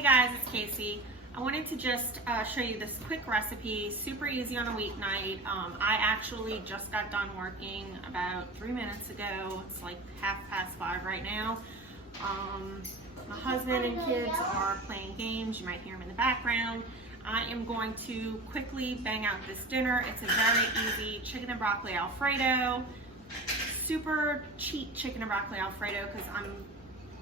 Hey guys, it's Casey. I wanted to just show you this quick recipe, super easy on a weeknight. I actually just got done working about 3 minutes ago. It's like 5:30 right now. My husband and kids are playing games. You might hear them in the background. I am going to quickly bang out this dinner. It's a very easy chicken and broccoli Alfredo. Super cheap chicken and broccoli Alfredo because I'm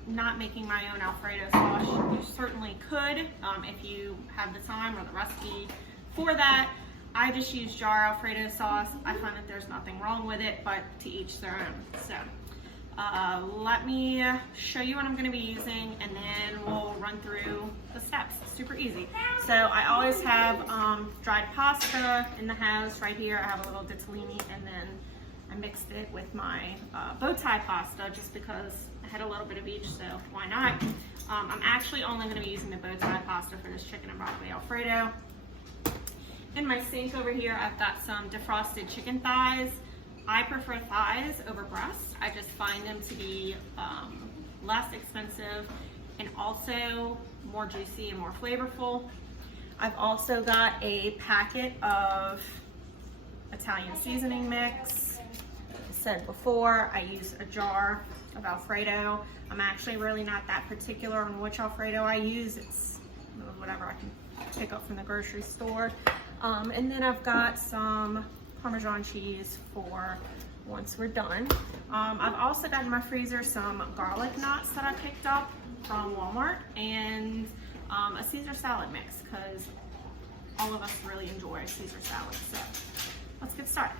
not making my own Alfredo sauce. You certainly could if you have the time or the recipe for that. I just use jar Alfredo sauce. I find that there's nothing wrong with it, but to each their own. So let me show you what I'm going to be using, and then we'll run through the steps. It's super easy. So I always have dried pasta in the house. Right here I have a little ditalini, and then I mixed it with my bow tie pasta just because I had a little bit of each, so why not? I'm actually only going to be using the bow tie pasta for this chicken and broccoli Alfredo. In my sink over here, I've got some defrosted chicken thighs. I prefer thighs over breast. I just find them to be less expensive and also more juicy and more flavorful. I've also got a packet of Italian seasoning mix. Said before, I use a jar of Alfredo. I'm actually really not that particular on which Alfredo I use. It's whatever I can pick up from the grocery store. And then I've got some Parmesan cheese for once we're done. I've also got in my freezer some garlic knots that I picked up from Walmart, and a Caesar salad mix because all of us really enjoy Caesar salad. So let's get started.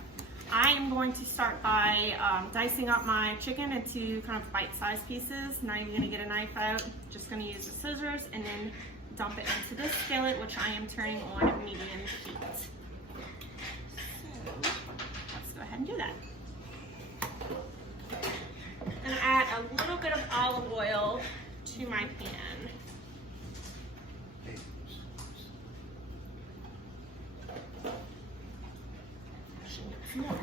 I am going to start by dicing up my chicken into kind of bite-sized pieces. Not even going to get a knife out, just going to use the scissors and then dump it into this skillet, which I am turning on medium heat. So let's go ahead and do that. I'm going to add a little bit of olive oil to my pan. More.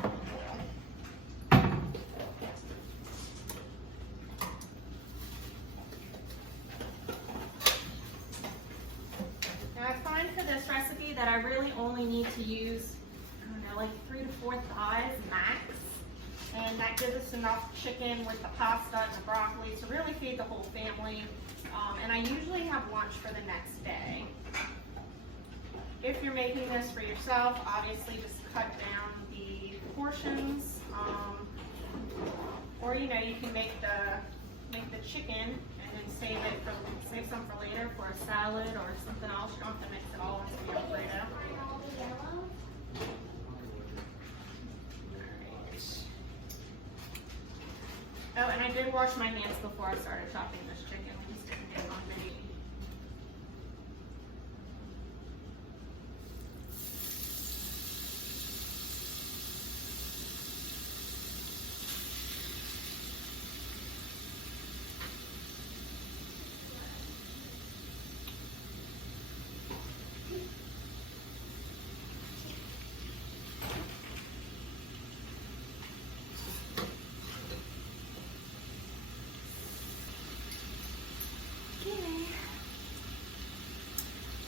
Now I find for this recipe that I really only need to use, I don't know, like 3 to 4 thighs max, and that gives us enough chicken with the pasta and the broccoli to really feed the whole family. And I usually have lunch for the next day. If you're making this for yourself, obviously just cut down the portions, or you know, you can make the chicken and then save some for later for a salad or something else. You don't have to mix it all into the Alfredo. Oh, and I did wash my hands before I started chopping this chicken. I just didn't get it on video.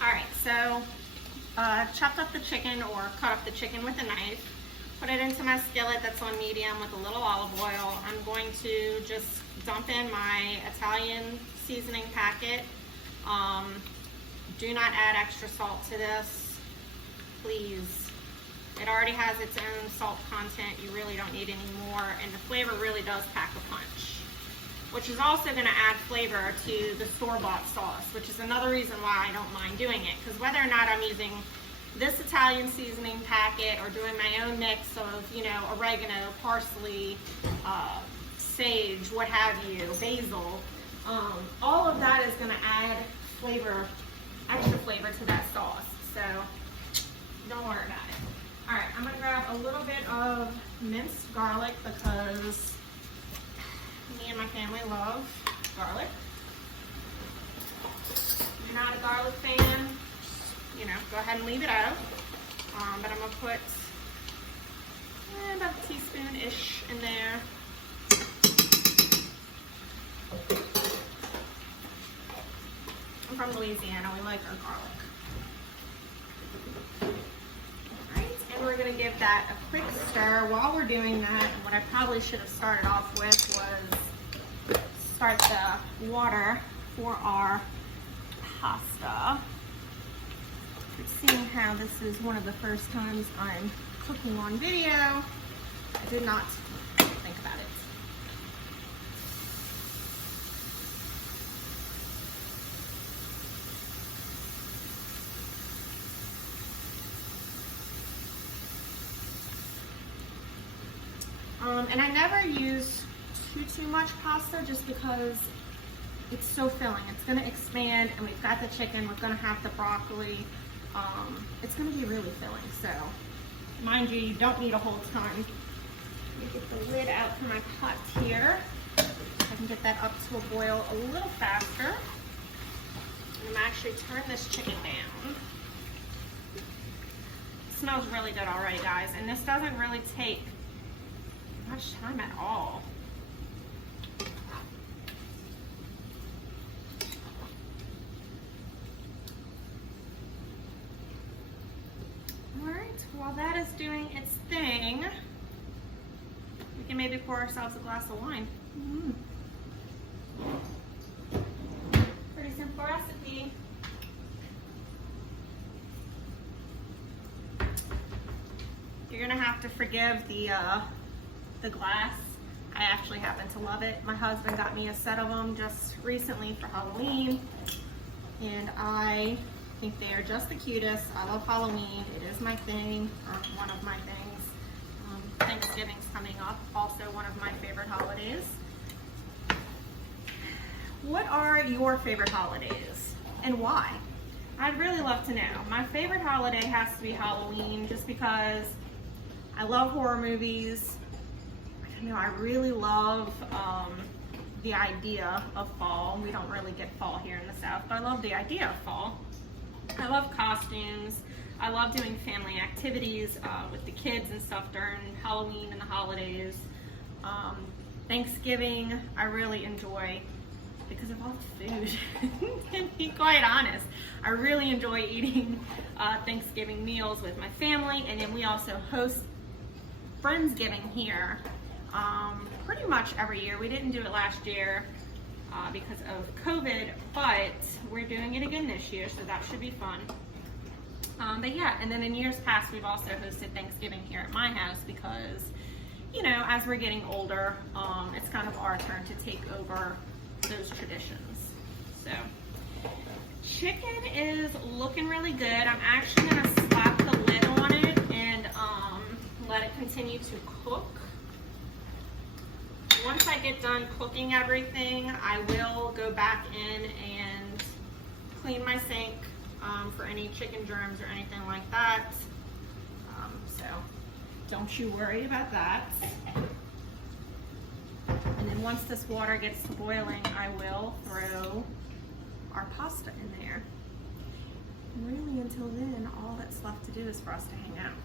Alright, so chopped up the chicken or cut up the chicken with a knife, put it into my skillet that's on medium with a little olive oil. I'm going to just dump in my Italian seasoning packet. Do not add extra salt to this, please. It already has its own salt content. You really don't need any more, and the flavor really does pack a punch, which is also going to add flavor to the store-bought sauce, which is another reason why I don't mind doing it, because whether or not I'm using this Italian seasoning packet or doing my own mix of, you know, oregano, parsley, sage, what have you, basil, all of that is going to add flavor, extra flavor to that sauce, so don't worry about it. All right, I'm going to grab a little bit of minced garlic because me and my family love garlic. If you're not a garlic fan, you know, go ahead and leave it out. But I'm going to put about a teaspoon-ish in there. I'm from Louisiana. We like our garlic. Alright, and we're going to give that a quick stir. While we're doing that, and what I probably should have started off with was start the water for our pasta. Seeing how this is one of the first times I'm cooking on video, I did not think about it. And I never use too much pasta just because it's so filling. It's going to expand, and we've got the chicken, we're going to have the broccoli. It's going to be really filling. So, mind you, you don't need a whole ton. Let me get the lid out for my pot here. I can get that up to a boil a little faster. And I'm actually turn this chicken down. It smells really good already, guys, and this doesn't really take much time at all. Alright, while that is doing its thing, we can maybe pour ourselves a glass of wine. Pretty simple recipe. You're gonna have to forgive the glass. I actually happen to love it. My husband got me a set of them just recently for Halloween, and I think they are just the cutest. I love Halloween. It is my thing, one of my things. Thanksgiving's coming up, also one of my favorite holidays. What are your favorite holidays and why? I'd really love to know. My favorite holiday has to be Halloween, just because I love horror movies. I don't know, I really love the idea of fall. We don't really get fall here in the South, but I love the idea of fall. I love costumes. I love doing family activities with the kids and stuff during Halloween and the holidays. Thanksgiving, I really enjoy because of all the food. To be quite honest, I really enjoy eating Thanksgiving meals with my family, and then we also host Friendsgiving here pretty much every year. We didn't do it last year because of COVID, but we're doing it again this year, so that should be fun. But yeah, and then in years past, we've also hosted Thanksgiving here at my house because, you know, as we're getting older, it's kind of our turn to take over those traditions. So, chicken is looking really good. I'm actually gonna slap the lid on it and let it continue to cook. Once I get done cooking everything, I will go back in and clean my sink for any chicken germs or anything like that. So don't you worry about that. And then once this water gets to boiling, I will throw our pasta in there. And really, until then, all that's left to do is for us to hang out.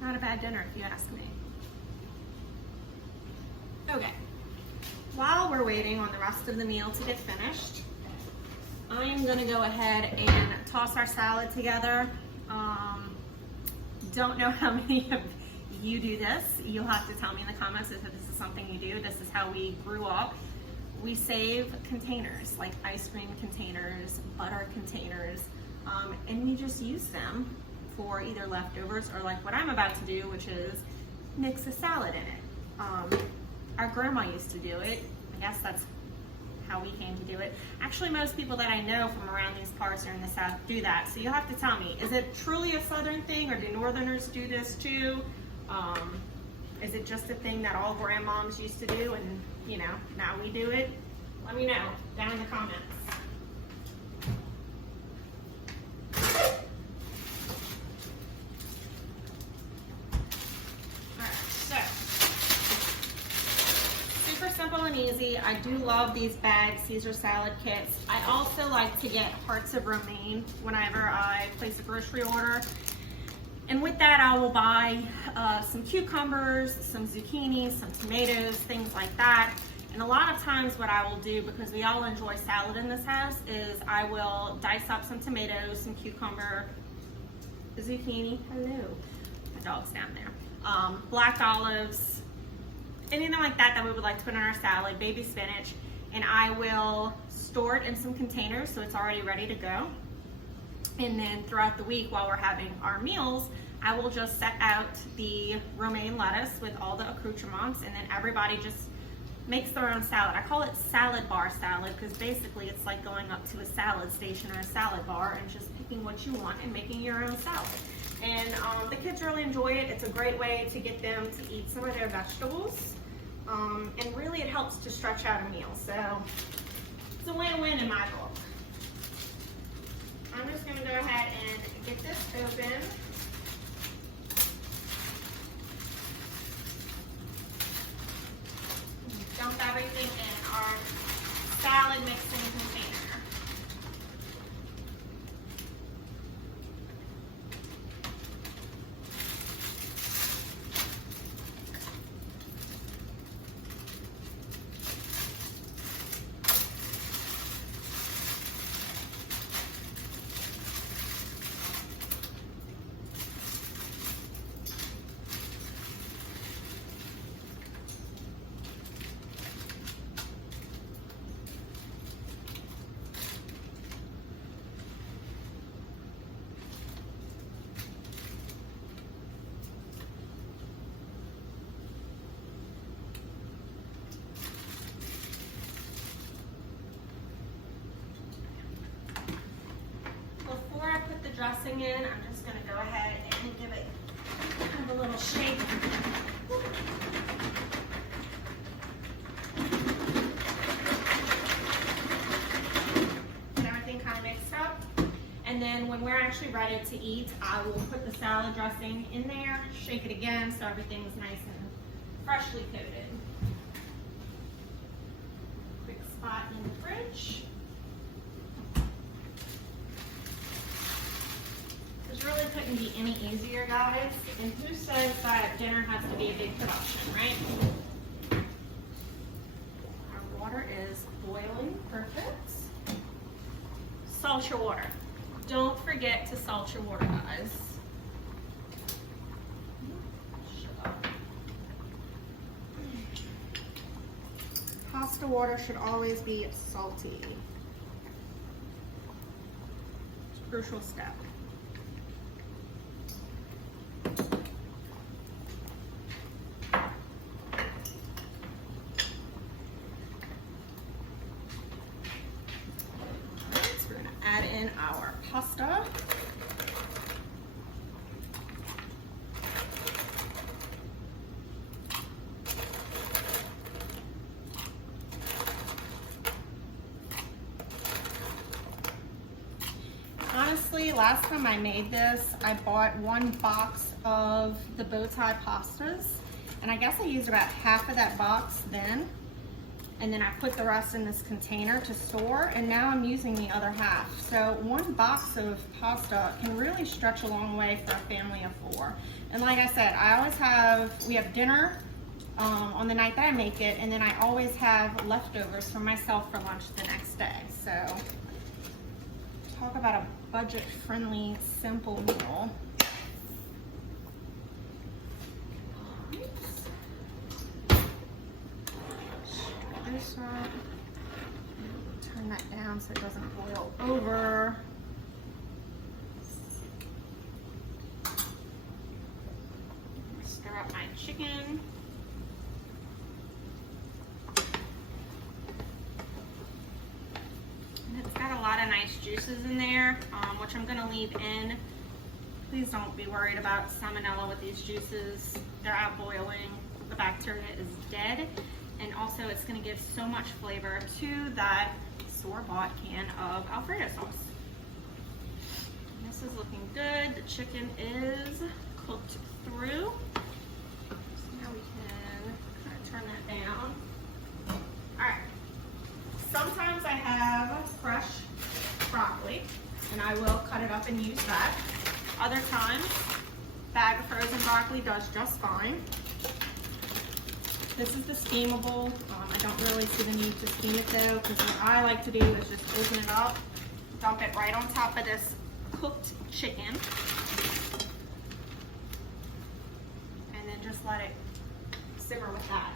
Not a bad dinner, if you ask me. Okay, while we're waiting on the rest of the meal to get finished, I am gonna go ahead and toss our salad together. Don't know how many of you do this. You'll have to tell me in the comments if this is something you do. This is how we grew up. We save containers, like ice cream containers, butter containers, and we just use them for either leftovers or like what I'm about to do, which is mix a salad in it. Our grandma used to do it. I guess that's how we came to do it. Actually, most people that I know from around these parts or in the South do that. So you'll have to tell me, is it truly a Southern thing, or do Northerners do this too? Is it just a thing that all grandmoms used to do and, you know, now we do it? Let me know down in the comments. Simple and easy. I do love these bagged Caesar salad kits. I also like to get hearts of romaine whenever I place a grocery order. And with that, I will buy some cucumbers, some zucchini, some tomatoes, things like that. And a lot of times what I will do, because we all enjoy salad in this house, is I will dice up some tomatoes, some cucumber, zucchini, hello, my dog's down there, black olives, anything like that that we would like to put in our salad, baby spinach, and I will store it in some containers so it's already ready to go. And then throughout the week while we're having our meals, I will just set out the romaine lettuce with all the accoutrements, and then everybody just makes their own salad. I call it salad bar salad because basically it's like going up to a salad station or a salad bar and just picking what you want and making your own salad. And the kids really enjoy it. It's a great way to get them to eat some of their vegetables. And really it helps to stretch out a meal. So it's a win-win in my book. I'm just gonna go ahead and get this open. Dump everything in our salad mixing container. Dressing in, I'm just going to go ahead and give it kind of a little shake. Get everything kind of mixed up. And then when we're actually ready to eat, I will put the salad dressing in there, shake it again so everything is nice and freshly coated. Quick spot in the fridge. Really couldn't be any easier, guys. And who says that dinner has to be a big production, right? Our water is boiling perfect. Salt your water. Don't forget to salt your water, guys. Pasta water should always be salty. It's a crucial step. Add in our pasta. Honestly, last time I made this, I bought one box of the bow tie pastas, and I guess I used about half of that box then. And then I put the rest in this container to store, and now I'm using the other half. So one box of pasta can really stretch a long way for a family of 4. And like I said, we have dinner on the night that I make it, and then I always have leftovers for myself for lunch the next day. So talk about a budget-friendly, simple meal. This up. Turn that down so it doesn't boil over. Stir up my chicken. And it's got a lot of nice juices in there, which I'm going to leave in. Please don't be worried about salmonella with these juices. They're out boiling. The bacteria is dead. And also it's going to give so much flavor to that store-bought can of Alfredo sauce. And this is looking good. The chicken is cooked through. So now we can kind of turn that down. Alright. Sometimes I have fresh broccoli, and I will cut it up and use that. Other times, bag of frozen broccoli does just fine. This is the steamable. I don't really see the need to steam it though, because what I like to do is just open it up, dump it right on top of this cooked chicken, and then just let it simmer with that.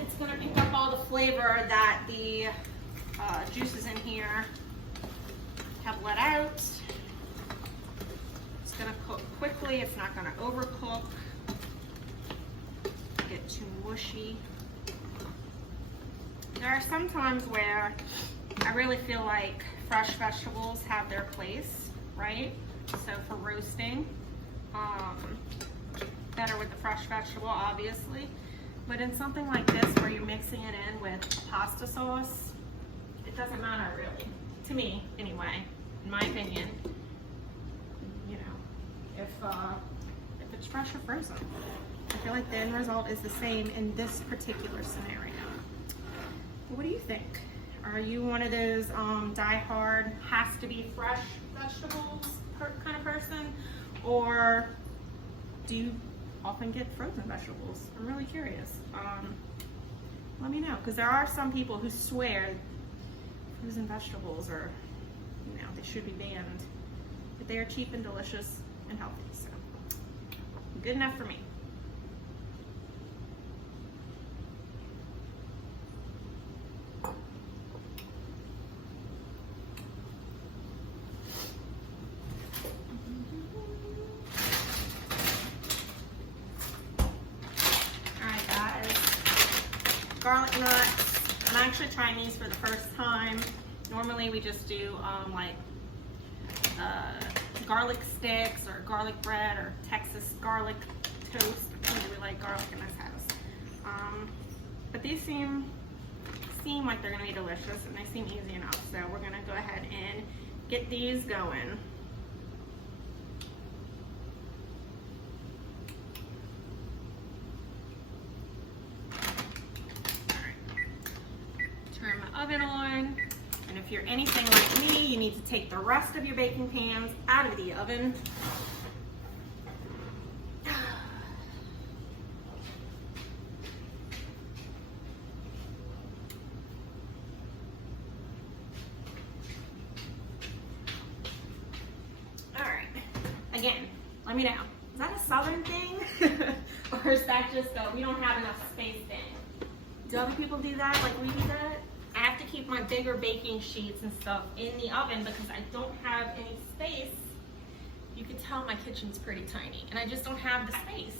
It's gonna pick up all the flavor that the juices in here have let out. It's gonna cook quickly. It's not gonna overcook, get too mushy. There are some times where I really feel like fresh vegetables have their place, right? So for roasting, better with the fresh vegetable, obviously. But in something like this, where you're mixing it in with pasta sauce, it doesn't matter really, to me anyway, in my opinion. You know, if it's fresh or frozen, I feel like the end result is the same in this particular scenario. What do you think? Are you one of those die-hard, has to be fresh vegetables kind of person, or do you often get frozen vegetables? I'm really curious. Let me know, because there are some people who swear frozen vegetables are, you know, they should be banned, but they are cheap and delicious and healthy, so good enough for me. Garlic nuts. I'm actually trying these for the first time. Normally we just do like garlic sticks or garlic bread or Texas garlic toast. I really like garlic in this house. But these seem like they're gonna be delicious, and they seem easy enough. So we're gonna go ahead and get these going. Turn my oven on, and if you're anything like me, you need to take the rest of your baking pans out of the oven. All right, again, let me know. Is that a southern thing? Or is that just a we don't have enough space thing? Do other people do that like we do that? I have to keep my bigger baking sheets and stuff in the oven because I don't have any space. You can tell my kitchen's pretty tiny, and I just don't have the space.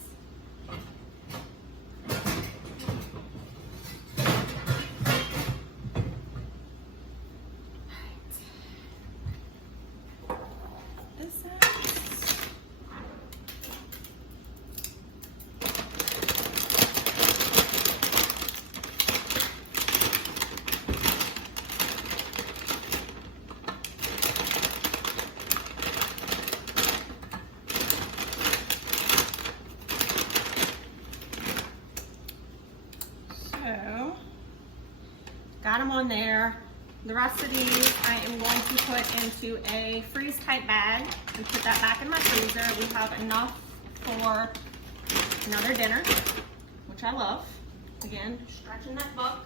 Got them on there. The rest of these I am going to put into a freeze type bag and put that back in my freezer. We have enough for another dinner, which I love. Again, stretching that buck.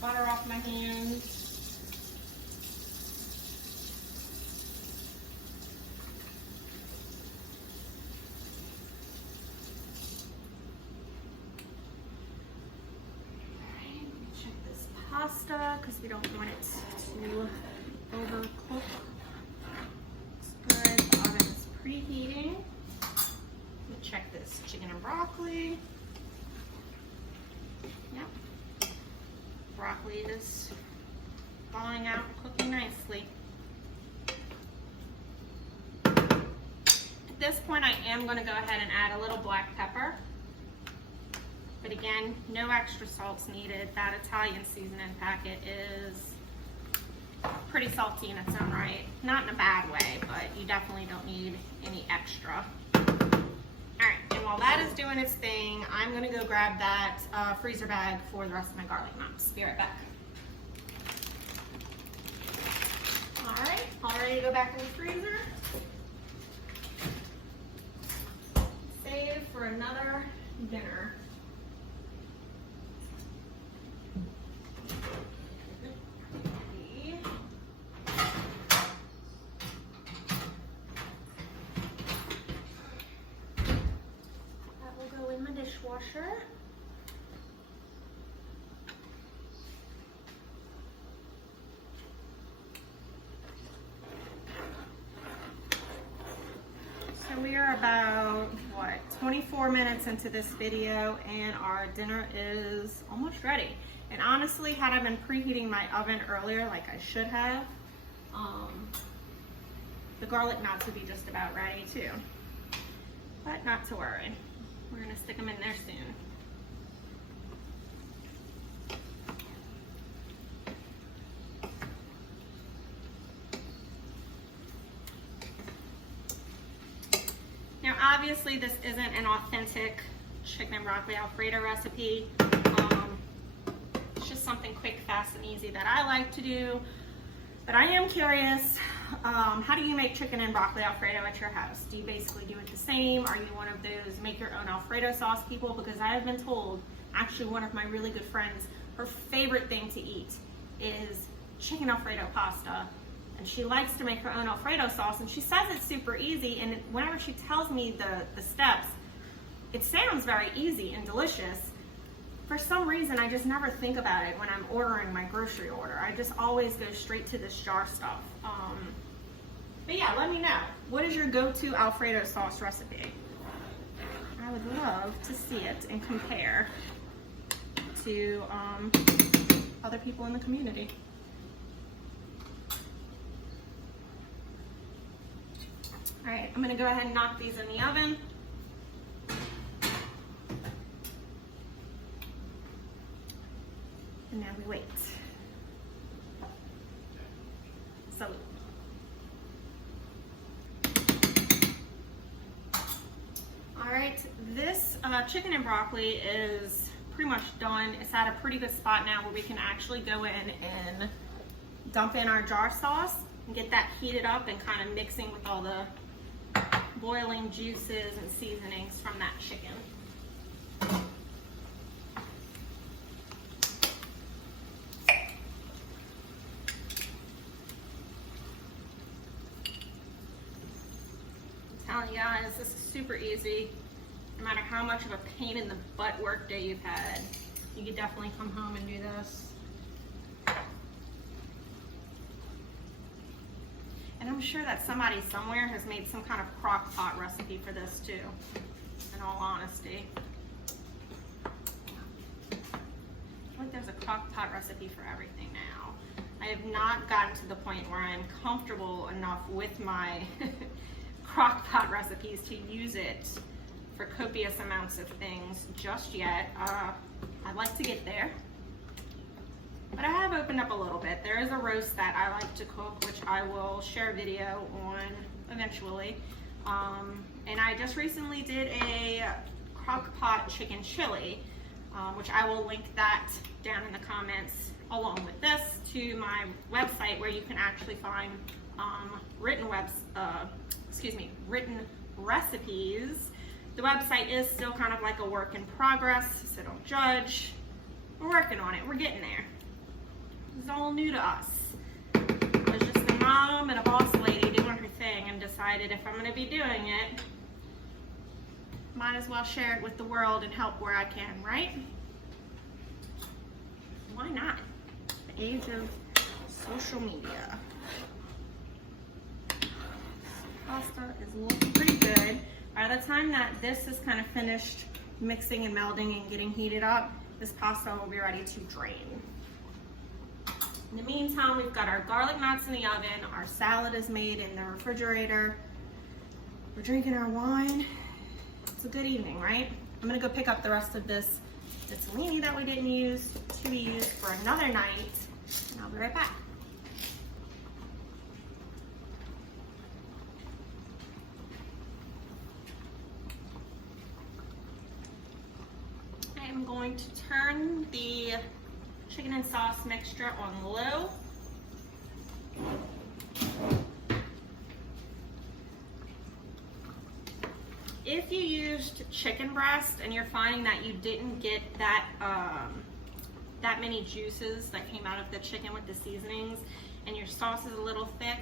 Butter off my hands. Pasta, because we don't want it to overcook. Looks good. The oven is preheating. Let me check this chicken and broccoli. Yep. Broccoli is thawing out and cooking nicely. At this point, I am going to go ahead and add a little black pepper. But again, no extra salt's needed. That Italian seasoning packet is pretty salty in its own right. Not in a bad way, but you definitely don't need any extra. All right, and while that is doing its thing, I'm gonna go grab that freezer bag for the rest of my garlic nuts. Be right back. All right, all ready to go back in the freezer. another dinner. That will go in my dishwasher. We are about, 24 minutes into this video, and our dinner is almost ready. And honestly, had I been preheating my oven earlier like I should have, the garlic knots would be just about ready too. But not to worry. We're gonna stick them in there soon. Now, obviously, this isn't an authentic chicken and broccoli Alfredo recipe. It's just something quick, fast, and easy that I like to do. But I am curious, how do you make chicken and broccoli Alfredo at your house? Do you basically do it the same? Are you one of those make your own Alfredo sauce people? Because I have been told, actually one of my really good friends, her favorite thing to eat is chicken Alfredo pasta. And she likes to make her own Alfredo sauce, and she says it's super easy, and whenever she tells me the steps, it sounds very easy and delicious. For some reason, I just never think about it when I'm ordering my grocery order. I just always go straight to this jar stuff. But yeah, let me know. What is your go-to Alfredo sauce recipe? I would love to see it and compare to other people in the community. All right, I'm gonna go ahead and knock these in the oven. And now we wait. Salute. All right, this chicken and broccoli is pretty much done. It's at a pretty good spot now where we can actually go in and dump in our jar sauce and get that heated up and kind of mixing with all the boiling juices and seasonings from that chicken. I'm telling you guys, this is super easy. No matter how much of a pain in the butt work day you've had, you could definitely come home and do this. And I'm sure that somebody somewhere has made some kind of crock pot recipe for this too, in all honesty. I feel like there's a crock pot recipe for everything now. I have not gotten to the point where I'm comfortable enough with my crock pot recipes to use it for copious amounts of things just yet. I'd like to get there. But I have opened up a little bit. There is a roast that I like to cook, which I will share a video on eventually. And I just recently did a crock pot chicken chili, which I will link that down in the comments along with this to my website where you can actually find written recipes. The website is still kind of like a work in progress, so don't judge. We're working on it. We're getting there. It's all new to us. I was just a mom and a boss lady doing her thing and decided if I'm going to be doing it, might as well share it with the world and help where I can, right? Why not? The age of social media. Pasta is looking pretty good. By the time that this is kind of finished mixing and melding and getting heated up, this pasta will be ready to drain. In the meantime, we've got our garlic knots in the oven, our salad is made in the refrigerator, we're drinking our wine. It's a good evening, right? I'm gonna go pick up the rest of this Italy that we didn't use to be used for another night, and I'll be right back. I am going to turn the chicken and sauce mixture on low. If you used chicken breast and you're finding that you didn't get that that many juices that came out of the chicken with the seasonings, and your sauce is a little thick,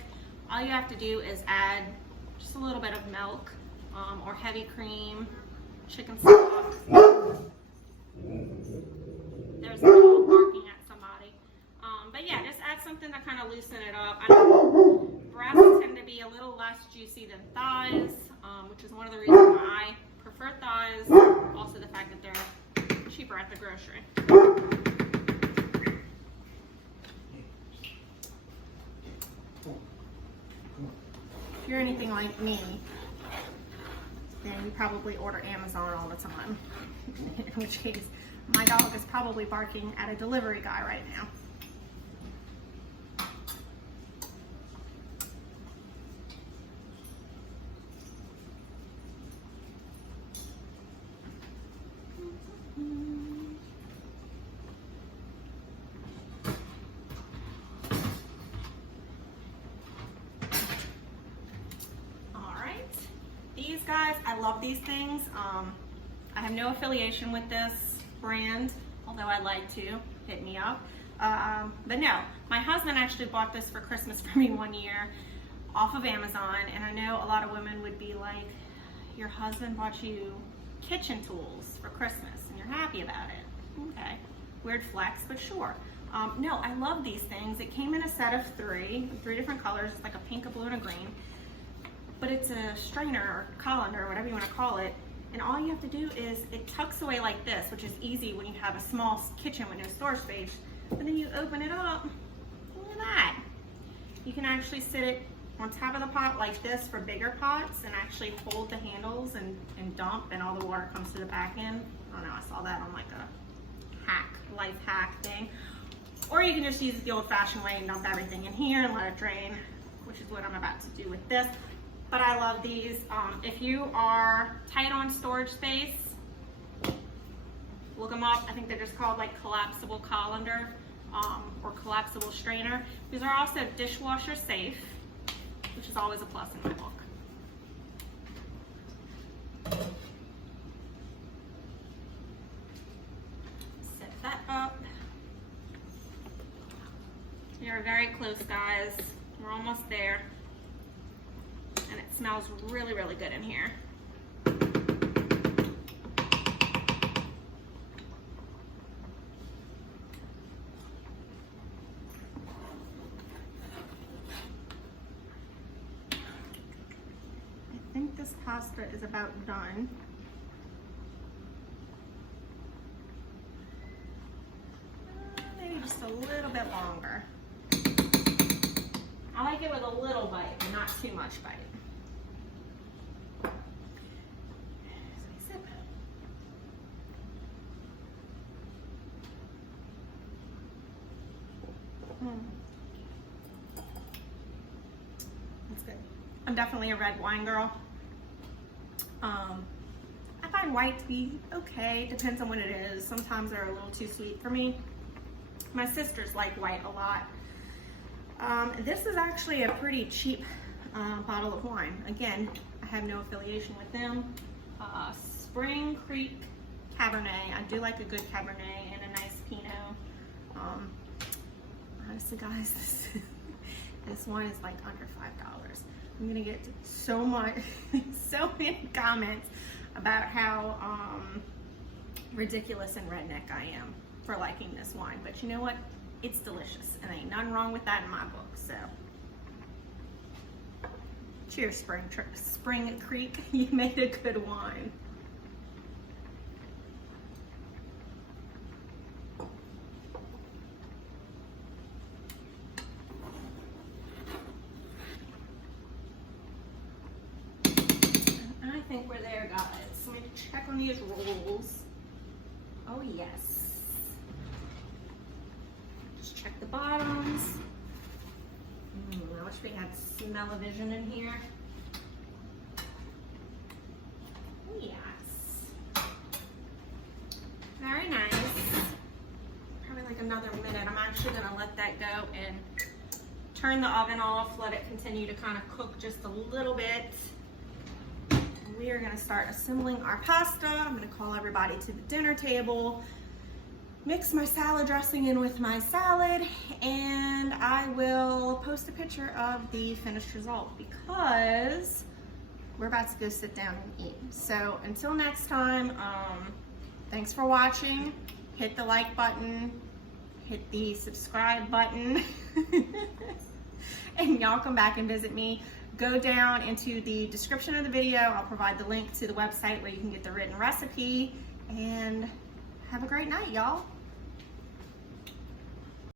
all you have to do is add just a little bit of milk or heavy cream, chicken stock. There's a little barking at somebody. But yeah, just add something to kind of loosen it up. I know breasts tend to be a little less juicy than thighs, which is one of the reasons why I prefer thighs. Also the fact that they're cheaper at the grocery. If you're anything like me, then you probably order Amazon all the time. In which case, my dog is probably barking at a delivery guy right now. These guys, I love these things. I have no affiliation with this brand, although I'd like to. Hit me up. But no, my husband actually bought this for Christmas for me one year off of Amazon, and I know a lot of women would be like, your husband bought you kitchen tools for Christmas and you're happy about it. Okay, weird flex, but sure. No, I love these things. It came in a set of three different colors. It's like a pink, a blue, and a green. But it's a strainer or colander or whatever you want to call it, and all you have to do is it tucks away like this, which is easy when you have a small kitchen with no storage space. But then you open it up, look at that. You can actually sit it on top of the pot like this for bigger pots and actually hold the handles and dump, and all the water comes to the back end. I don't know, I saw that on like a life hack thing. Or you can just use it the old-fashioned way and dump everything in here and let it drain, which is what I'm about to do with this. But I love these. If you are tight on storage space, look them up. I think they're just called like collapsible colander or collapsible strainer. These are also dishwasher safe, which is always a plus in my book. Set that up. We are very close, guys. We're almost there. And it smells really, really good in here. I think this pasta is about done. Maybe just a little bit longer. I like it with a little bite, but not too much bite. That's good. I'm definitely a red wine girl. I find white to be okay. Depends on what it is. Sometimes they're a little too sweet for me. My sisters like white a lot. This is actually a pretty cheap bottle of wine. Again, I have no affiliation with them. Spring Creek Cabernet. I do like a good Cabernet and a nice Pinot. Honestly, guys, this wine is like under $5. I'm gonna get so many comments about how ridiculous and redneck I am for liking this wine. But you know what? It's delicious, and ain't nothing wrong with that in my book. So, cheers, Spring Creek. You made a good wine. I think we're there, guys. So let me check on these rolls. Oh yes. Just check the bottoms. I wish we had smell-o-vision in here. Oh yes. Very nice. Probably like another minute. I'm actually gonna let that go and turn the oven off, let it continue to kind of cook just a little bit. we are gonna start assembling our pasta. I'm gonna call everybody to the dinner table, mix my salad dressing in with my salad, and I will post a picture of the finished result because we're about to go sit down and eat. So until next time, thanks for watching. Hit the like button, hit the subscribe button, and y'all come back and visit me. Go down into the description of the video. I'll provide the link to the website where you can get the written recipe, and have a great night, y'all.